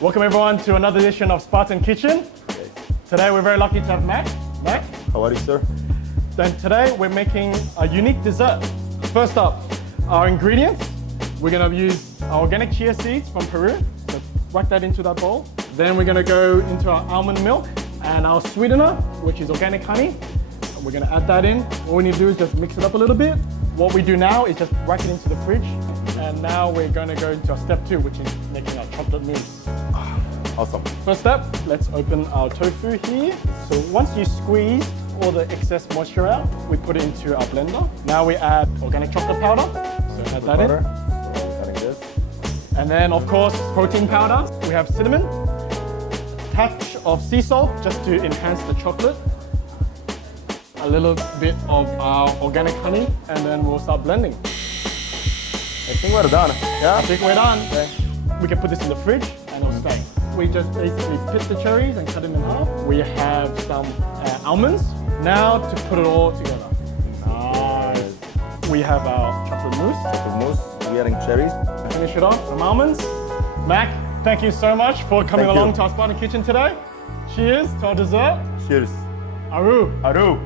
Welcome everyone to another edition of Spartan Kitchen. Today we're very lucky to have Mac. Mac? How are you, sir? Then today we're making a unique dessert. First up, our ingredients. We're gonna use our organic chia seeds from Peru. So whack that into that bowl. Then we're gonna go into our almond milk and our sweetener, which is organic honey. We're gonna add that in. All we need to do is just mix it up a little bit. What we do now is just whack it into the fridge. And now we're gonna go into our step 2, which is making our chocolate mousse. Awesome. First step, let's open our tofu here. So once you squeeze all the excess moisture out, we put it into our blender. Now we add organic chocolate powder. So add that in. So we're adding this. And then of course, protein powder. We have cinnamon, touch of sea salt just to enhance the chocolate. A little bit of our organic honey, and then we'll start blending. I think we're done. Yeah? I think we're done. Okay. We can put this in the fridge and it'll stay. We just basically pit the cherries and cut them in half. We have some almonds. Now to put it all together. Nice. We have our chocolate mousse. Chocolate mousse. We're adding cherries. Finish it off, some almonds. Mac, thank you so much for coming along to our Spartan Kitchen today. Cheers to our dessert. Cheers. Aru. Aru.